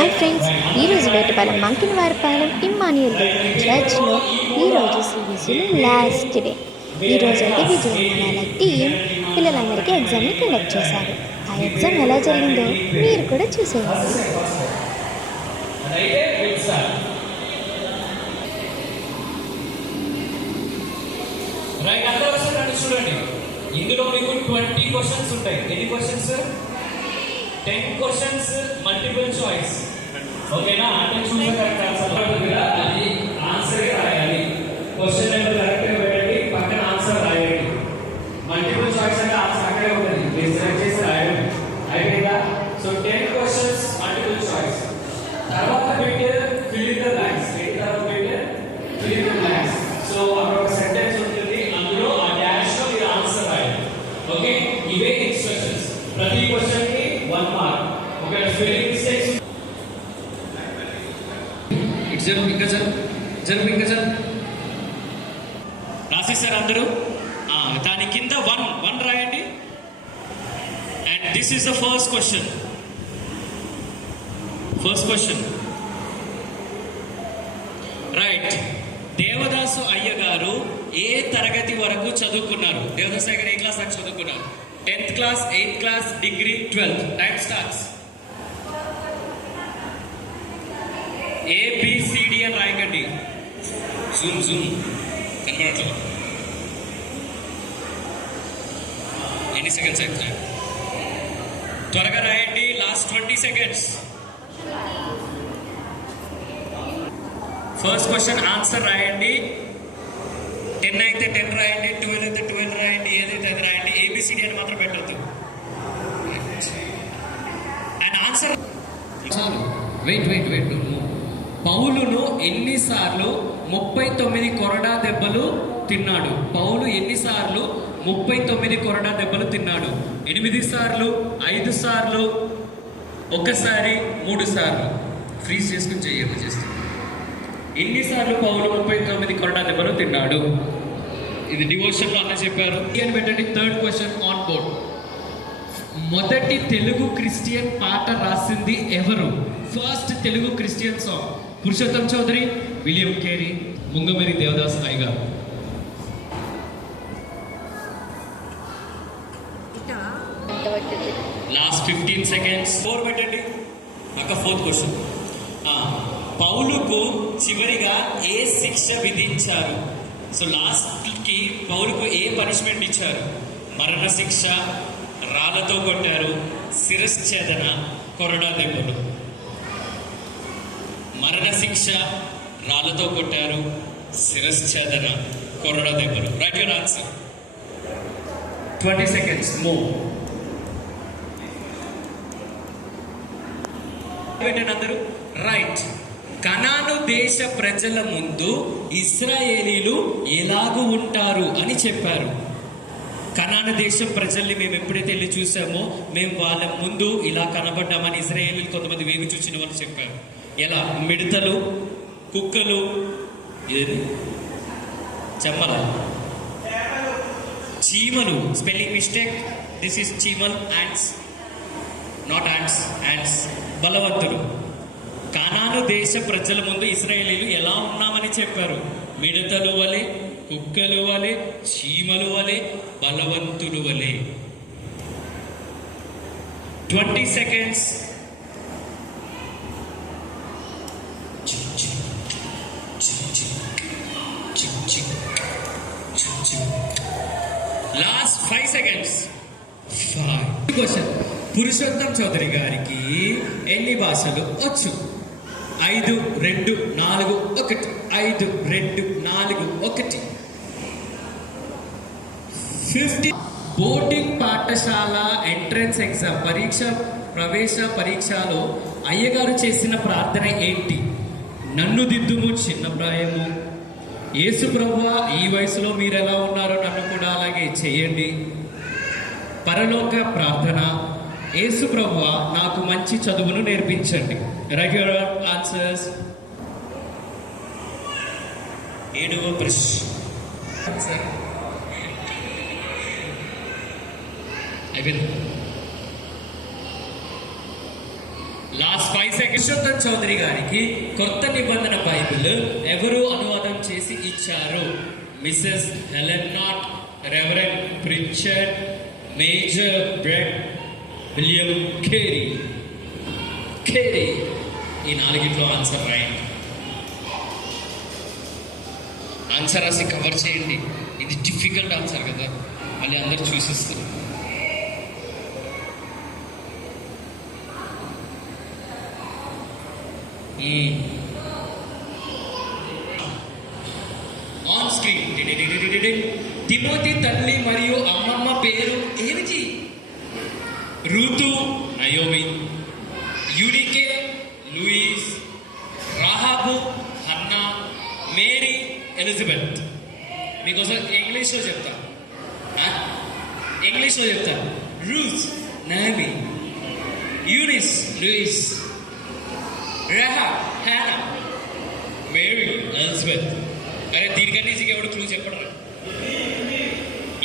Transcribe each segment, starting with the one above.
Hi friends, ఈరోజు వేటపాలెం మంకినవారిపాలెం ఇమ్మాన్యుయల్ చర్చ్లో ఈరోజు సిబిసిలో లాస్ట్ డే. ఈరోజు అయితే విజయనగరాల టీం పిల్లలందరికీ ఎగ్జామ్ని కండక్ట్ చేశారు. ఆ ఎగ్జామ్ ఎలా జరిగిందో మీరు కూడా చూసేయండి. చూడండి, ఇందులో మీకు 20 క్వశ్చన్స్ ఉంటాయి. ఎన్ని క్వశ్చన్స్? 10 questions multiple choice. ఓకేనా? అంటే చూసే కరెక్ట్ ఆన్సర్ కదా, అది ఆన్సర్ రాయాలి. క్వశ్చన్ నెంబర్ కరెక్ట్ గా పెట్టండి, పక్కన ఆన్సర్ రాయండి. మల్టిపుల్ చాయిస్ అంటే ఆన్సర్ అక్కడే ఉంటుంది, మీరు సెలెక్ట్ చేసి రాయండి. అయిపోయిందా? So 10 questions multiple choice. తర్వాత పెట్టే ఫిల్ ఇన్ ద బ్లాంక్స్. తర్వాత పెట్టే fill in the blanks. So అక్కడ ఒక సెంటెన్స్ ఉంటుంది, అందులో ఆ డాష్ లో మీరు ఆన్సర్ రాయాలి. ఓకే, ఇవే ఇన్స్ట్రక్షన్స్. ప్రతి క్వశ్చన్ కి 1 మార్క్. ఒకవేళ స్పెల్లింగ్ మిస్టేక్స్ ఇంకా రాసేసారు అందరూ. దాని కింద 1 రాయండి. And this is the first question. Right. Devadasu అయ్య గారు ఏ తరగతి వరకు చదువుకున్నారు? దేవదాసు అయ్య గారు ఏ క్లాస్ దాకా చదువుకున్నారు? 10th class, 8th class, degree, 12th. Time starts. ABCD అని రాయకండి. జూమ్ కనపడట్లేదు. ఎన్ని సెకండ్స్ అయితే త్వరగా రాయండి. Last 20 seconds. First question answer రాయండి. 10 అయితే 10 రాయండి, 12 అయితే 12 రాయండి, ఏదైతే అది రాయండి. ABCD అని మాత్రం పెట్టద్దు. And answer wait. పౌలును ఎన్నిసార్లు 39 కొరడా దెబ్బలు తిన్నాడు? పౌలు ఎన్నిసార్లు 39 కొరడా దెబ్బలు తిన్నాడు? 8 సార్లు, 5 సార్లు, 1 సారి, 3 సార్లు. ఫ్రీజ్ చేసుకుని చేస్తాను. ఎన్నిసార్లు పౌలు 39 కొరడా దెబ్బలు తిన్నాడు? ఇది డివోషన్ లో అన్న చెప్పారు అని పెట్టండి. Third question on board. మొదటి తెలుగు క్రిస్టియన్ పాట రాసింది ఎవరు? First Telugu Christian song. Purushottam Chowdary, William Carey, Mungamuri Devadas Ayya garu. Last 15 seconds. 4 పెట్టండి. ఒక ఫోర్త్ క్వశ్చన్. పౌలుకు చివరిగా ఏ శిక్ష విధించారు? సో లాస్ట్ కి పౌలుకు ఏ పనిష్మెంట్ ఇచ్చారు? మరణ శిక్ష, రాళ్లతో కొట్టారు, శిరశ్ఛేదన, కొరడా దెబ్బలు. మరణ శిక్ష, రాళ్లతో కొట్టారు, శిరశ్ఛేదన, కొరడా దెబ్బలు. Right your answer. 20 seconds move. పెట్టండి అందరూ. రైట్. కనాను దేశ ప్రజల ముందు ఇశ్రాయేలీలు ఎలాగూ ఉంటారు అని చెప్పారు. కనాను దేశం ప్రజల్ని మేము ఎప్పుడైతే వెళ్ళి చూసామో మేము వాళ్ళ ముందు ఇలా కనబడ్డామని ఇశ్రాయేలీలు కొంతమంది వేవి చూసిన వాళ్ళు చెప్పారు. ఎలా? మిడతలు, కుక్కలు, చెమ్మల, చీమలు. Spelling mistake. దిస్ ఈస్ చీమల్. Ants, not ants. యాంట్స్ బలవంతులు. కనాను దేశ ప్రజల ముందు ఇశ్రాయేలీలు ఎలా ఉన్నామని చెప్పారు? మిడతలు వలె, కుక్కలు వలె, చీమలు వలె, బలవంతులు వలె. 20 seconds. Last 5 seconds. 5 question. Purushottam Chaudhary గారికి ఎన్ని భాషలు వచ్చు? 5, 2, 4, 1. 5, 2, 4, 1. 50. బోర్డింగ్ పాఠశాల ఎంట్రన్స్ ఎగ్జామ్ ప్రవేశ పరీక్షలో అయ్యగారు చేసిన ప్రార్థన ఏంటి? నన్ను దిద్దుము చిన్న ప్రాయము, యేసు ప్రభువా ఈ వయసులో మీరు ఎలా ఉన్నారో నన్ను కూడా అలాగే చేయండి, పరలోక ప్రార్థన, యేసు ప్రభువా నాకు మంచి చదువును నేర్పించండి. Right your answers. 7వ ప్రశ్న. అయిపోయింది. Last 5 seconds. పురుషోత్తం చౌదరి గారికి కొత్త నిబంధన బైబిల్ ఎవరు అనువాదం చేసి ఇచ్చారు? Mrs Helen Knott, Reverend Pritchard, Major Bread, William Carey. Carey. ఈ 4 ఆన్సర్ రాయండి. ఆన్సర్ రాసి కవర్ చేయండి. ఇది డిఫికల్ట్ ఆన్సర్ కదా, మళ్ళీ అందరు చూసిస్తారు. On screen. తిమోతి తల్లి మరియు అమ్మమ్మ పేరు ఏమిటి? రూతు, నయోమి, యూనికే, Lois, Rahab, Hannah, Mary, Elizabeth. మీకోసం ఇంగ్లీష్లో చెప్తా. Ruth, Naomi, Eunice, Lois, Rahab, Hannah, Mary, Elizabeth. అరే దీనికంటే ఈజీగా ఎవడు క్లూ చెప్పడరా?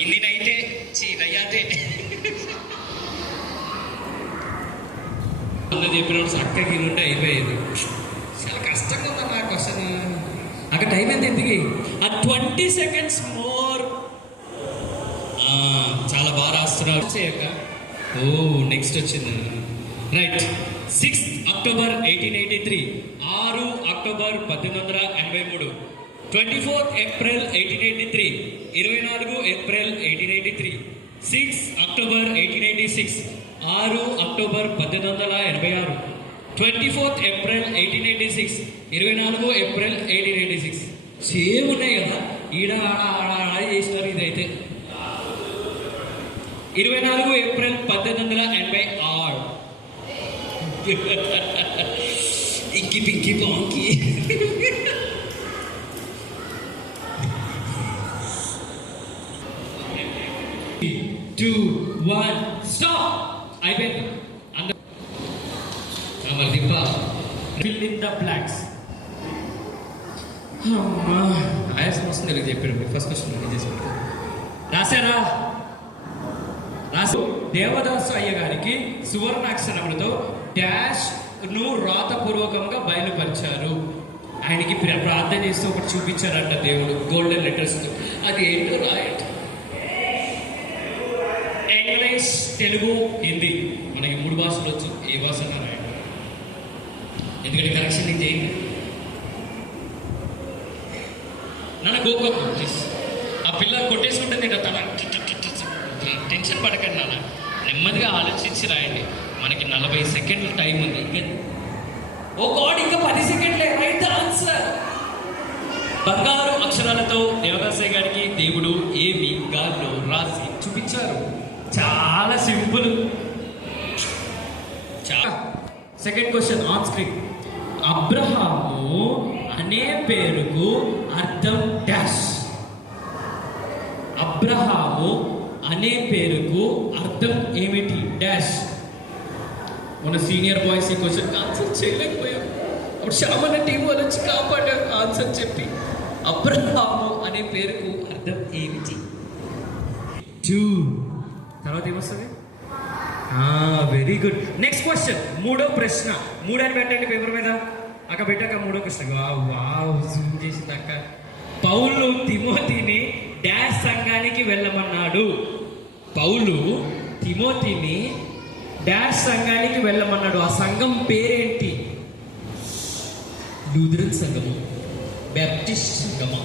ఇన్నినైతే నయ్యాతే చెప్పినప్పుడు అక్కకి నుండి అయిపోయేది. చాలా కష్టంగా ఉందా నా క్వశ్చన్. అక్కడ టైం ఎంత ఎందుకు? 20 seconds మోర్. చాలా బాగా రాస్తున్నారు. చేయక నెక్స్ట్ వచ్చింది. Right. 6 October 1883, 6 October 1883, 24 April 1883, 24 April 1883, 6 October 1886, 6 October 1886, 24 April 1886, 24 April 1886. Same ఉన్నాయి కదా, ఈడ ఆడ చేసినారు. ఇదైతే 24 ఏప్రిల్ 1886. ఇంకి పింకి పాంకి. 2, 1 స్టాప్. అయిపోయింది. Fill in the blanks. ఆయాసం వస్తుంది ఇలా చెప్పారు. ఫస్ట్ క్వశ్చన్ చేసుకుంటారు. రాశారా? దేవదాసు అయ్య గారికి సువర్ణాక్షరములతో డాష్ ను రాతపూర్వకంగా బయలుపరిచారు. ఆయనకి ప్రార్థన చేస్తూ ఒకటి చూపించారంట దేవుడు, గోల్డెన్ లెటర్స్. అది ఏంటో రాయట్. ఇంగ్లీష్, తెలుగు, హిందీ. మనకి 3 భాషలు వచ్చు. ఏ భాష అన్నా రాయండి, ఎందుకంటే కరెక్షన్ నేను చేయండి. నన్ను గోకోకు ప్లీజ్. ఆ పిల్ల కొట్టేసుకుంటుంది తన. టెన్షన్ పడకండి నాన్న, నెమ్మదిగా ఆలోచించి రాయండి. మనకి 40 సెకండ్ల టైం ఉంది. ఓ గాడ్, ఇంకా 10 సెకండ్లే. Right the answer. బంగారు అక్షరాలతో దేవదాసయ్య గారికి దేవుడు ఏమి గాల్లో రాసి చూపించారు. చాలా simple. Second question on screen. Abraham అనే పేరుకు అర్థం డాష్. అబ్రహాము అనే పేరుకు అర్థం ఏమిటి? డాష్. మన సీనియర్ బాయ్స్ ఈ క్వశ్చన్ ఆన్సర్ చేయలేకపోయాం. అప్పుడు శ్యామన్న టీం వాళ్ళు వచ్చి కాపాడారు ఆన్సర్ చెప్పి. అబ్రహాము అనే పేరుకు అర్థం ఏమిటి? 2. తర్వాత ఏమొస్తుంది? Very good. నెక్స్ట్ క్వశ్చన్, 3వ ప్రశ్న. 3 అని పెట్టండి పేపర్ మీద. అక్క పెట్టాక 3వ ప్రశ్న. వావ్, జూమ్ చేసింది అక్క. పౌలు తిమోతిని డాష్ సంఘానికి వెళ్ళమన్నాడు. పౌలు తిమోతిని డాష్ సంఘానికి వెళ్ళమన్నాడు. ఆ సంఘం పేరేంటి? లూథరన్ సంఘము, బ్యాప్టిస్ట్ సంఘమా?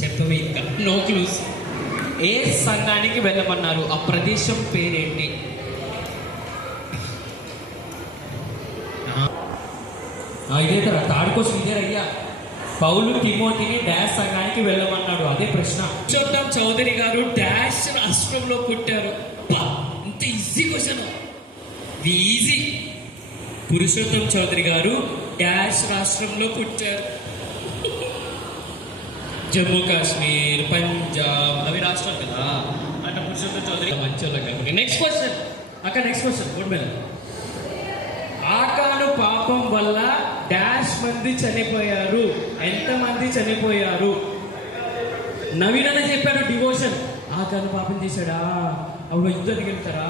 చెప్పవే ఇంకా, నో క్లూస్. ఏ సంఘానికి వెళ్ళమన్నారు? ఆ ప్రదేశం పేరేంటి? ఇదే కదా థర్డ్ క్వశ్చన్. ఇదే అయ్యా. పౌలు తిమోతిని డాష్ సంఘానికి వెళ్ళమన్నాడు. అదే ప్రశ్న. పురుషోత్తం చౌదరి గారు డాష్ రాష్ట్రంలో పుట్టారు. ఇంత easy question, easy. Purushottam Chaudhary గారు డాష్ రాష్ట్రంలో పుట్టారు. జమ్మూ కాశ్మీర్, పంజాబ్ అవి రాష్ట్రాలు కదా. అంటే పురుషోత్తం చౌదరి మంచోళ్ళ కాకుండా. నెక్స్ట్ క్వశ్చన్ అక్కడ. నెక్స్ట్ క్వశ్చన్ బోర్డు మీద. ఆకాను పాపం వల్ల డాష్ మంది చనిపోయారు. ఎంతమంది చనిపోయారు? నవీన్ అని చెప్పారు డివోషన్. ఆకాను పాపం చేశాడా? అప్పుడు యుద్ధానికి వెళ్తారా?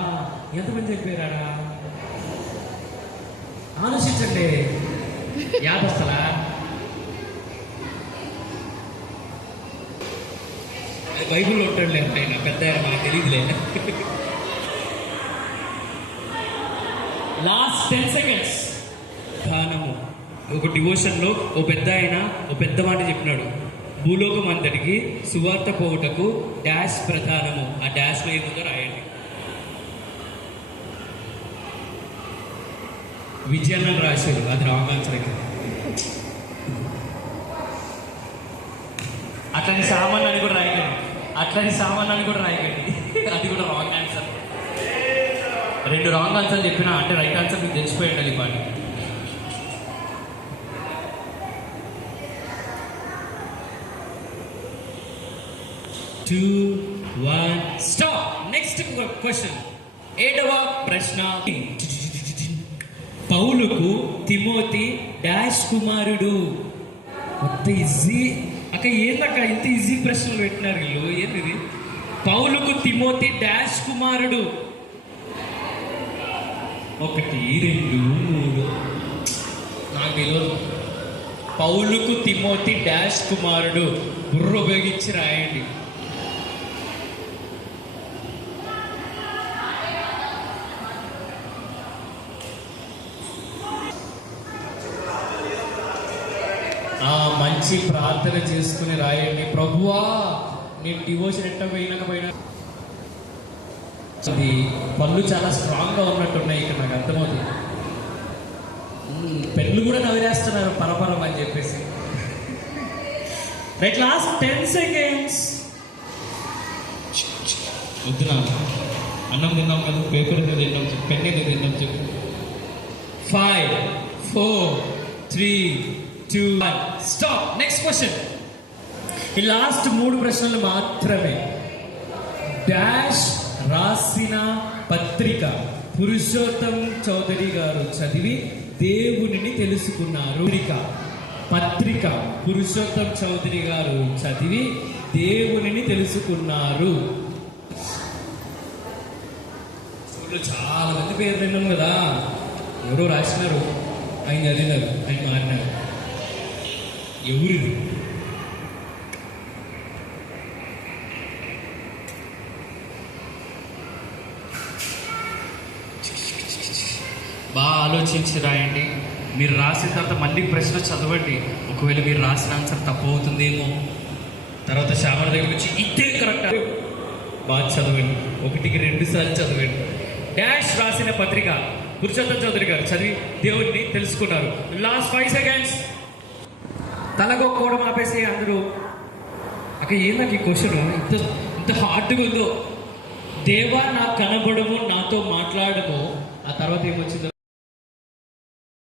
ఎంతమంది చనిపోయారా? ఆలోచించండి. యాదస్తలా బైబుల్లో ఉంటాడులే అంటే నా పెద్ద ఆయన మనకు తెలియదులే. Last 10 seconds. దానము. ఒక డివోషన్లో ఓ పెద్ద మాట చెప్పినాడు. భూలోకం అంతటికి సువార్త పోవుటకు డాష్ ప్రధానము. ఆ డాష్లో ఏముందో రాయండి. విజయాన్ని రాశారు. అది రాంగ్ ఆన్సర్ అయితే. అట్లని సామాన్యాన్ని కూడా రాయకండి. అది కూడా రాంగ్ ఆన్సర్. 2 రాంగ్ ఆన్సర్ చెప్పినా అంటే రైట్ ఆన్సర్ మీకు తెలిసిపోయి ఉండాలి. పాటి 2, 1 స్టాప్. Next question. 7వ ప్రశ్న. పౌలుకు తిమోతి డాష్ కుమారుడు. కొత్త ఈజీ అక్క. ఏందక్క ఇంత ఈజీ ప్రశ్నలు పెట్టినారు వీళ్ళు? ఏంది? పౌలుకు తిమోతి డాష్ కుమారుడు. 1, 2, 3 నాకు తెలియదు. పౌలుకు తిమోతి డాష్ కుమారుడు. బుర్ర ఉపయోగించి రాయండి. మంచి ప్రార్థన చేసుకుని రాయండి. ప్రభువా నేను డివోషన్ ఎట్ట పోయినా అది పళ్ళు చాలా స్ట్రాంగ్గా ఉన్నట్టున్నాయి. ఇక్కడ నాకు అర్థమవుతుంది. పెళ్ళు కూడా నవ్వేస్తున్నారు పరపరం అని చెప్పేసి. రైట్. Last 10 seconds. వద్దునా అన్నం తిన్నాం కదా, పేపర్ ఏదో తిన్నాం చెప్పు, పెన్ ఏదో తిన్నాం చెప్పు. 5, 4, 3, 2, 1 స్టాప్. Next question. ఈ లాస్ట్ 3 ప్రశ్నలు మాత్రమే. డాష్ రాసిన పత్రిక పురుషోత్తం చౌదరి గారు చదివి దేవునిని తెలుసుకున్నారు. పత్రిక పురుషోత్తం చౌదరి గారు చదివి దేవునిని తెలుసుకున్నారు. స్కూల్లో చాలా మంది పేరు విన్నాం కదా. ఎవరో రాసినారు, ఆయన చదివినారు, ఆయన మారినారు. ఎవరిది? బాగా ఆలోచించి రాయండి. మీరు రాసిన తర్వాత మళ్ళీ ప్రశ్న చదవండి. ఒకవేళ మీరు రాసిన ఆన్సర్ తప్పు అవుతుందేమో, తర్వాత శ్యామల దగ్గర వచ్చి ఇదే కరెక్ట్. బాగా చదవండి. 1కి 2 సార్లు చదవండి. డాష్ రాసిన పత్రిక పురుషోత్తం చౌదరి గారు చదివి దేవుడిని తెలుసుకున్నారు. Last 5 seconds. తలగొక్కోవడం ఆపేసి అందరూ. అక్కడ ఏందాక ఈ క్వశ్చన్ ఇంత హార్డ్గా ఉందో. దేవా నాకు కనబడము, నాతో మాట్లాడము. ఆ తర్వాత ఏమొచ్చిందో